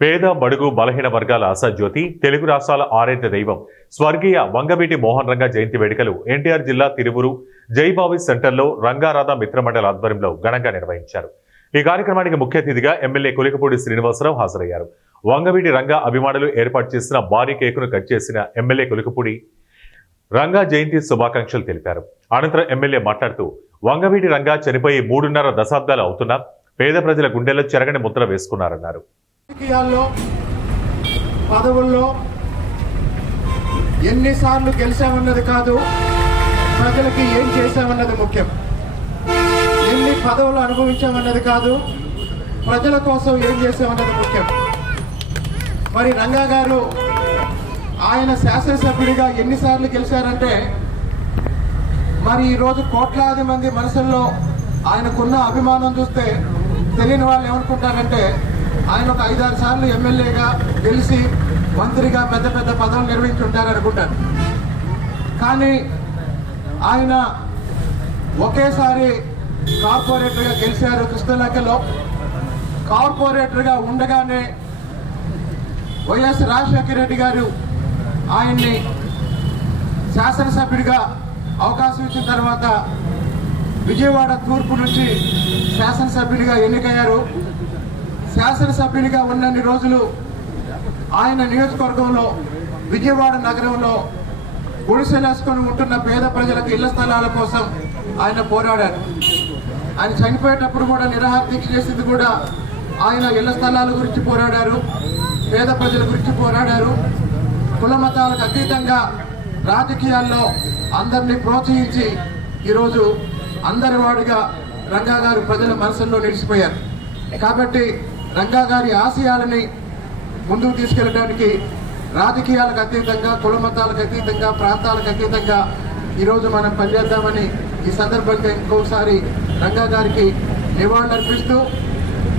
పేద బడుగు బలహీన వర్గాల ఆశాజ్యోతి తెలుగు రాష్ట్రాల ఆరాధ్య దైవం స్వర్గీయ వంగవీటి మోహన్ రంగా జయంతి వేడుకలు ఎన్టీఆర్ జిల్లా తిరువురు జైబావి సెంటర్లో రంగారాధ మిత్రమండలి ఆధ్వర్యంలో ఘనంగా నిర్వహించారు. ఈ కార్యక్రమానికి ముఖ్య అతిథిగా ఎమ్మెల్యే కొలికపూడి శ్రీనివాసరావు హాజరయ్యారు. వంగవీటి రంగా అభిమానులు ఏర్పాటు చేసిన భారీ కేకును కట్ చేసిన ఎమ్మెల్యే కొలికపూడి రంగా జయంతి శుభాకాంక్షలు తెలిపారు. అనంతరం ఎమ్మెల్యే మాట్లాడుతూ వంగవీటి రంగా చనిపోయి 3.5 దశాబ్దాలు అవుతున్నా పేద ప్రజల గుండెల్లో చెరగని ముద్ర వేసుకున్నారన్నారు. రాజకీయాల్లో పదవుల్లో ఎన్నిసార్లు గెలిచామన్నది కాదు, ప్రజలకి ఏం చేశామన్నది ముఖ్యం. ఎన్ని పదవులు అనుభవించామన్నది కాదు, ప్రజల కోసం ఏం చేశామన్నది ముఖ్యం. మరి రంగా గారు ఆయన శాసనసభ్యుడిగా ఎన్నిసార్లు గెలిచారంటే, మరి ఈరోజు కోట్లాది మంది మనసుల్లో ఆయనకున్న అభిమానం చూస్తే తెలియని వాళ్ళు ఏమనుకుంటారంటే ఆయన ఒక 5-6 సార్లు ఎమ్మెల్యేగా గెలిచి మంత్రిగా పెద్ద పెద్ద పదవులు నిర్వహించి ఉంటారనుకుంటారు. కానీ ఆయన ఒకేసారి కార్పొరేటర్గా గెలిచారు. కృష్ణలంకలో కార్పొరేటర్గా ఉండగానే వైఎస్ రాజశేఖర రెడ్డి గారు ఆయన్ని శాసనసభ్యుడిగా అవకాశం ఇచ్చిన తర్వాత విజయవాడ తూర్పు నుంచి శాసనసభ్యుడిగా ఎన్నికయ్యారు. శాసనసభ్యునిగా ఉన్నన్ని రోజులు ఆయన నియోజకవర్గంలో విజయవాడ నగరంలో గుడిసెలేసుకొని ఉంటున్న పేద ప్రజలకు ఇళ్ల స్థలాల కోసం ఆయన పోరాడారు. ఆయన చనిపోయేటప్పుడు కూడా నిరాహార దీక్ష చేసింది కూడా ఆయన ఇళ్ల స్థలాల గురించి పోరాడారు, పేద ప్రజల గురించి పోరాడారు. కుల మతాలకు అతీతంగా రాజకీయాల్లో అందరినీ ప్రోత్సహించి ఈరోజు అందరి వాడిగా రంగా గారు ప్రజల మనసుల్లో నిలిచిపోయారు. కాబట్టి రంగా గారి ఆశయాలని ముందుకు తీసుకెళ్ళడానికి రాజకీయాలకు అతీతంగా, కుల మతాలకు అతీతంగా, ప్రాంతాలకు అతీతంగా ఈరోజు మనం పనిచేద్దామని ఈ సందర్భంగా ఇంకోసారి రంగా గారికి నివాళులర్పిస్తూ